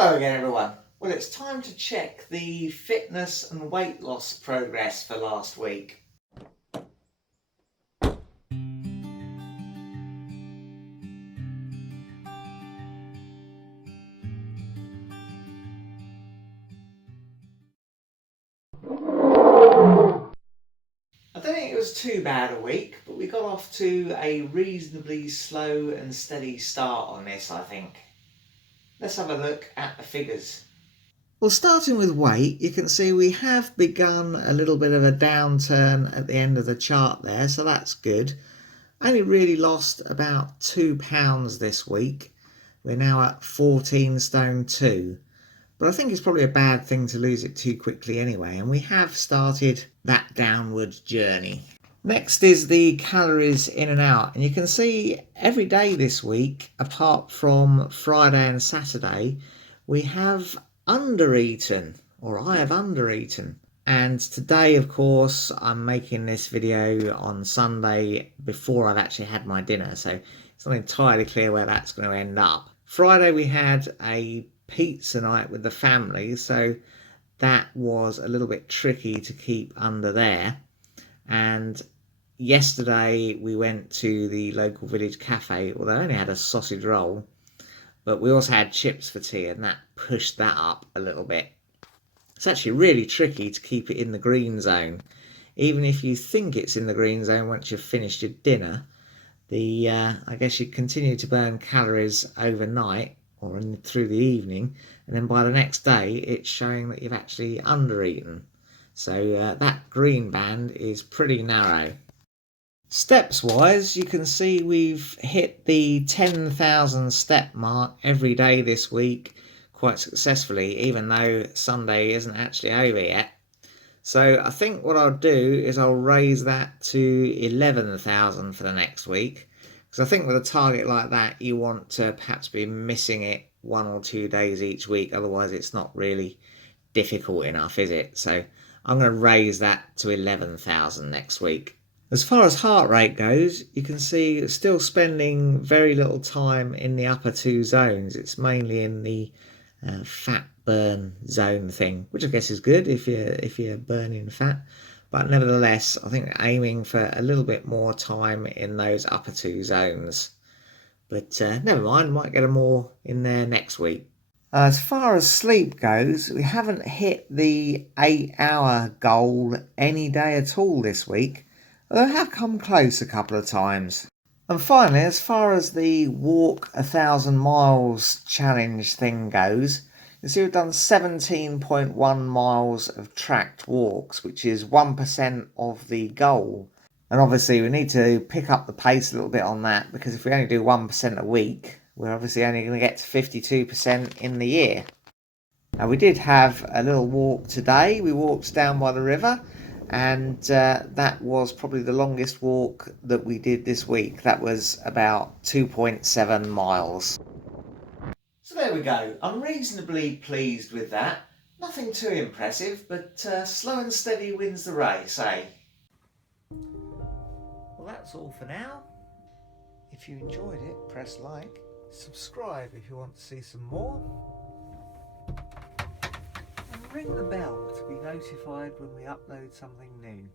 Hello again everyone. Well, it's time to check the fitness and weight loss progress for last week. I don't think it was too bad a week, but we got off to a reasonably slow and steady start on this, I think. Let's have a look at the figures. Well, starting with weight, you can see we have begun a little bit of a downturn at the end of the chart there, so that's good. Only really lost about £2 this week. We're now at 14 stone 2. But I think it's probably a bad thing to lose it too quickly anyway, and we have started that downward journey. Next is the calories in and out, and you can see every day this week, apart from Friday and Saturday, we have under-eaten, or I have under-eaten. And today, of course, I'm making this video on Sunday before I've actually had my dinner, so it's not entirely clear where that's going to end up. Friday we had a pizza night with the family, so that was a little bit tricky to keep under there. And yesterday we went to the local village cafe. Well, they only had a sausage roll, but we also had chips for tea, and that pushed that up a little bit. It's actually really tricky to keep it in the green zone. Even if you think it's in the green zone once you've finished your dinner, I guess you continue to burn calories overnight or through the evening, and then by the next day it's showing that you've actually under-eaten. So that green band is pretty narrow. Steps wise, you can see we've hit the 10,000 step mark every day this week quite successfully, even though Sunday isn't actually over yet. So I think what I'll do is I'll raise that to 11,000 for the next week, because I think with a target like that you want to perhaps be missing it 1 or 2 days each week, otherwise it's not really difficult enough, is it? So I'm going to raise that to 11,000 next week. As far as heart rate goes, you can see still spending very little time in the upper 2 zones. It's mainly in the fat burn zone thing, which I guess is good if you're burning fat, but nevertheless I think aiming for a little bit more time in those upper 2 zones. But never mind, might get more in there next week. As far as sleep goes, we haven't hit the 8-hour goal any day at all this week, although I have come close a couple of times. And finally, as far as the walk 1,000 miles challenge thing goes, you see we've done 17.1 miles of tracked walks, which is 1% of the goal. And obviously we need to pick up the pace a little bit on that, because if we only do 1% a week, we're obviously only going to get to 52% in the year. Now, we did have a little walk today. We walked down by the river, and that was probably the longest walk that we did this week. That was about 2.7 miles. So there we go. I'm reasonably pleased with that. Nothing too impressive, but slow and steady wins the race, eh? Well, that's all for now. If you enjoyed it, press like. Subscribe if you want to see some more. And ring the bell to be notified when we upload something new.